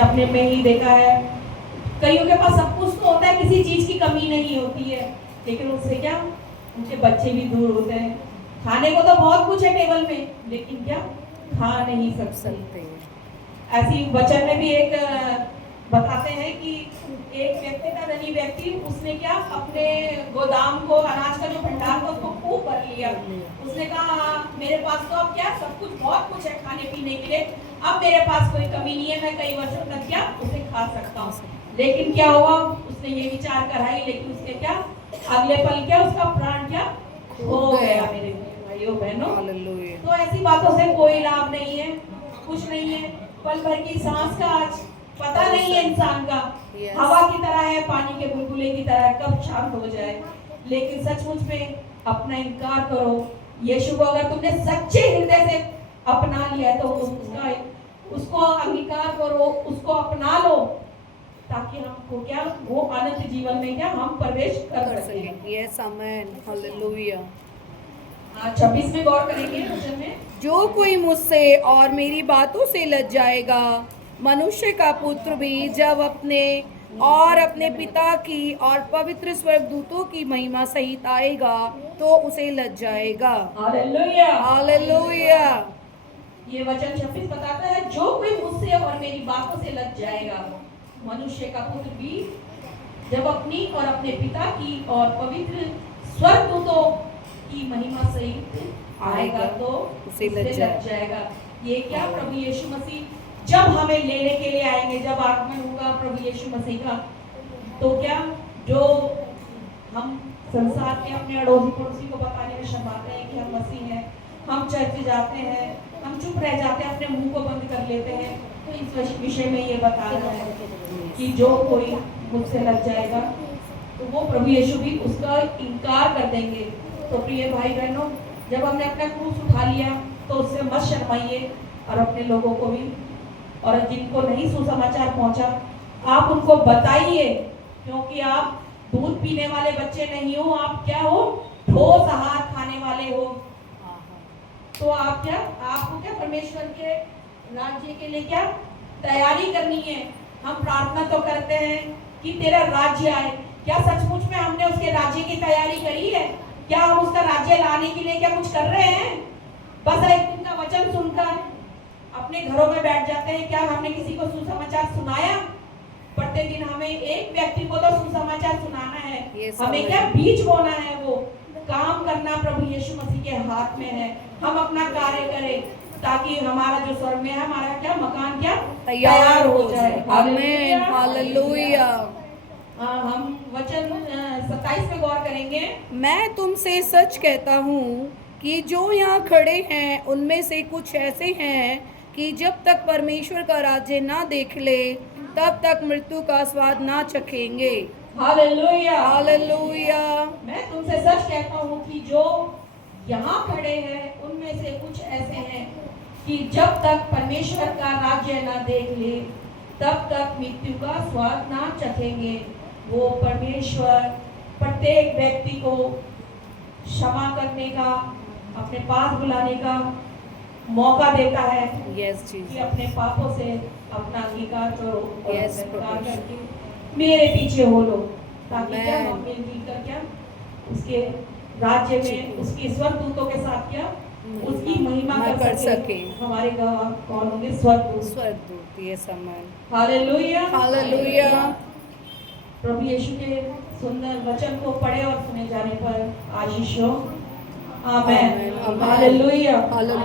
अपने में ही देखा है, कईयों के पास सब कुछ तो होता है, किसी चीज की कमी नहीं होती है, लेकिन उससे क्या उनके बच्चे भी दूर होते हैं। खाने को तो बहुत कुछ है टेबल में, लेकिन क्या खा नहीं सकते। ऐसी वचन में भी एक बताते हैं कि एक व्यक्ति था, धनी व्यक्ति, उसने क्या अपने गोदाम को, अनाज का जो भंडार था उसको खूब भर लिया। उसने कहा हाँ, मेरे पास तो अब क्या सब कुछ, बहुत कुछ है खाने पीने के लिए, अब मेरे पास कोई कमी नहीं है, मैं कई वर्षों तक क्या उसे खा सकता हूँ। लेकिन क्या हुआ, उसने ये विचार कराई, लेकिन उसके क्या अगले पल क्या उसका प्राण क्या खो गया। मेरे भाइयों बहनों, तो ऐसी बातों से कोई लाभ नहीं है, कुछ नहीं है। पल भर की सांस का आज पता नहीं है इंसान का, हवा की तरह है, पानी के बुलबुले की तरह, कब शांत हो जाए। लेकिन सचमुच में अपना इनकार करो, यीशु को अगर तुमने सच्चे हृदय से अपना लिया है तो उसको अंगीकार करो, उसको अपना लो, ताकि हमको क्या वो अनंत जीवन में क्या हम प्रवेश कर सकें। Yes amen, hallelujah. 26 में गौर करेंगे वचन में, जो कोई मुझसे और मेरी बातों से लज जाएगा, मनुष्य का पुत्र भी जब अपने और अपने पिता की और पवित्र स्वर्गदूतों की महिमा सहित आएगा तो उसे लज जाएगा। Hallelujah, hallelujah. ये वचन 26 बताता है, जो कोई मुझसे और मेरी बातों से लज जाएगा, मनुष्य का पुत्र भी जब अपनी और अपने पिता की और पवित्र स्वर्गदूतों की महिमा सहित आएगा तो उसे लज जाएगा। ये क्या प्रभु यीशु मसीह जब हमें लेने के लिए आएंगे, जब आगमन होगा प्रभु यीशु मसीह का, तो क्या जो हम संसार के अपने अड़ोसी पड़ोसी को बताने में शर्माते हैं कि हम मसीह हैं, हम चर्च जाते हैं, हम चुप रह जाते हैं, अपने मुंह को बंद कर लेते हैं, तो इस विषय में ये बता रहा है कि जो कोई मुझसे लग जाएगा तो वो प्रभु यीशु भी उसका इनकार कर देंगे। तो प्रिय भाई बहनों, जब हमने अपना क्रूस उठा लिया तो उससे मत शर्माइए, और अपने लोगों को भी, और जिनको नहीं सुसमाचार पहुंचा आप उनको बताइए, क्योंकि आप दूध पीने वाले बच्चे नहीं हो, आप क्या हो, ठोस आहार खाने वाले हो। तो आप क्या, आपको क्या परमेश्वर के राज्य के लिए क्या तैयारी करनी है। हम प्रार्थना तो करते हैं कि तेरा राज्य आए, क्या सचमुच में हमने उसके राज्य की तैयारी करी है? क्या हम उसका राज्य लाने के लिए क्या कुछ कर रहे हैं? बस एक दिन का वचन सुनकर अपने घरों में बैठ जाते हैं। क्या हमने किसी को सुसमाचार सुनाया? प्रतिदिन हमें एक व्यक्ति को तो सुसमाचार सुनाना है, हमें क्या बीज बोना है, वो काम करना प्रभु यीशु मसीह के हाथ में है। हम अपना कार्य करें ताकि हमारा जो स्वर्ग में है, हमारा क्या मकान क्या तैयार हो जाए। आमीन, हालेलुया। हम वचन 27 में गौर करेंगे। मैं तुमसे सच कहता हूँ कि जो यहाँ खड़े हैं उनमें से कुछ ऐसे हैं कि जब तक परमेश्वर का राज्य ना देख ले तब तक मृत्यु का स्वाद ना चखेंगे। Hallelujah, hallelujah. मैं तुमसे सच कहता हूँ कि जो यहाँ खड़े हैं उनमें से कुछ ऐसे हैं कि जब तक परमेश्वर का राज्य ना देख ले तब तक मृत्यु का स्वाद ना चखेंगे। वो परमेश्वर प्रत्येक व्यक्ति को क्षमा करने का, अपने पास बुलाने का मौका देता है। यस जी, कि अपने पापों से अपना अंगीकार करो और Yes, स्वीकार प्रभु। करके मेरे पीछे हो लो, ताकि क्या हम मिलजुल कर क्या उसके राज्य में उसके स्वर्गदूतों के साथ क्या उसकी महिमा कर सके। हमारे गवाह कौन होंगे? स्वर्गदूत। स्वर्गदूत। ये समान। Hallelujah, hallelujah. प्रभु यीशु के सुंदर वचन को पढ़े और सुने जाने पर आशीष हो। आमेन। आमीन। हालेलुया। हालेलुया।